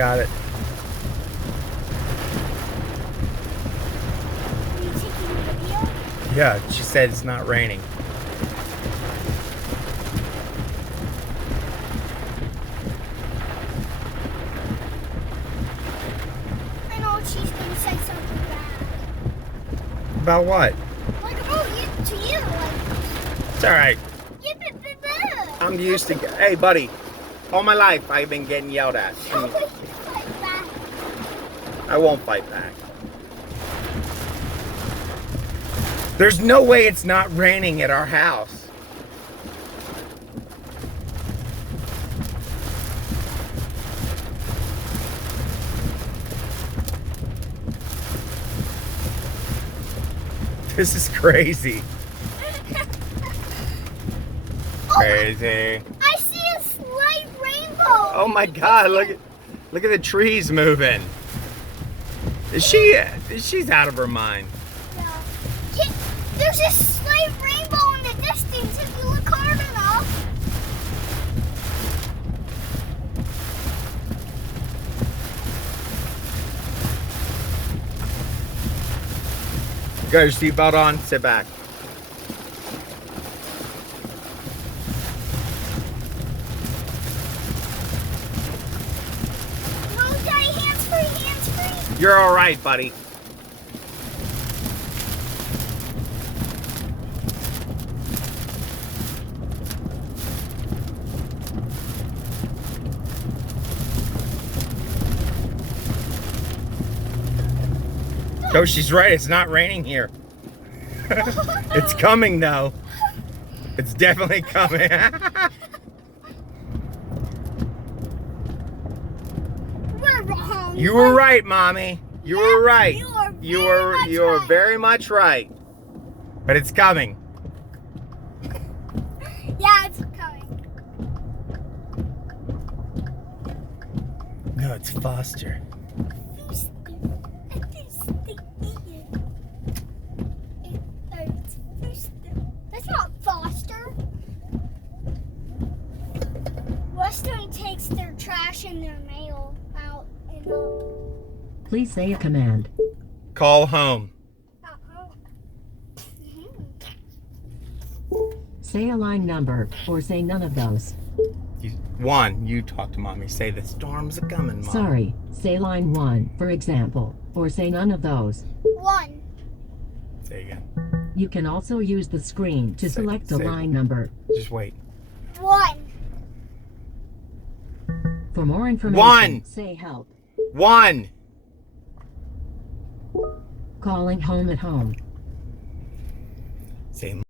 got it. Are you taking a video? Yeah, she said it's not raining. I know she's gonna say something bad. About what? Like, oh, to you, like, It's all right. yeah, but. I'm used to. Hey, buddy. All my life, I've been getting yelled at. How would you fight back? I won't fight back. There's no way it's not raining at our house. This is crazy. Crazy. I see a slight rainbow. Oh my God! Look at the trees moving. She's out of her mind. Yeah. There's a slight rainbow in the distance if you look hard enough. Got your seatbelt on. Sit back. No, Daddy, hands-free, hands-free. You're all right, buddy. Oh, she's right. It's not raining here. It's coming, though. It's definitely coming. We're wrong. You were right, Mommy. You Yeah, were right. you are You are right. very much right. But it's coming. Yeah, it's coming. No, it's Foster. That's not Foster. Western takes their trash and their mail out and up. Please say a command. Call home. Say a line number, or say none of those. One, you talk to Mommy. Say the storm's a coming, Mom. Sorry, say line 1, for example, or say none of those. 1. Say again. You can also use the screen to select the say- line number. Just wait. 1. For more information, One. say help. One. Calling home at home. Say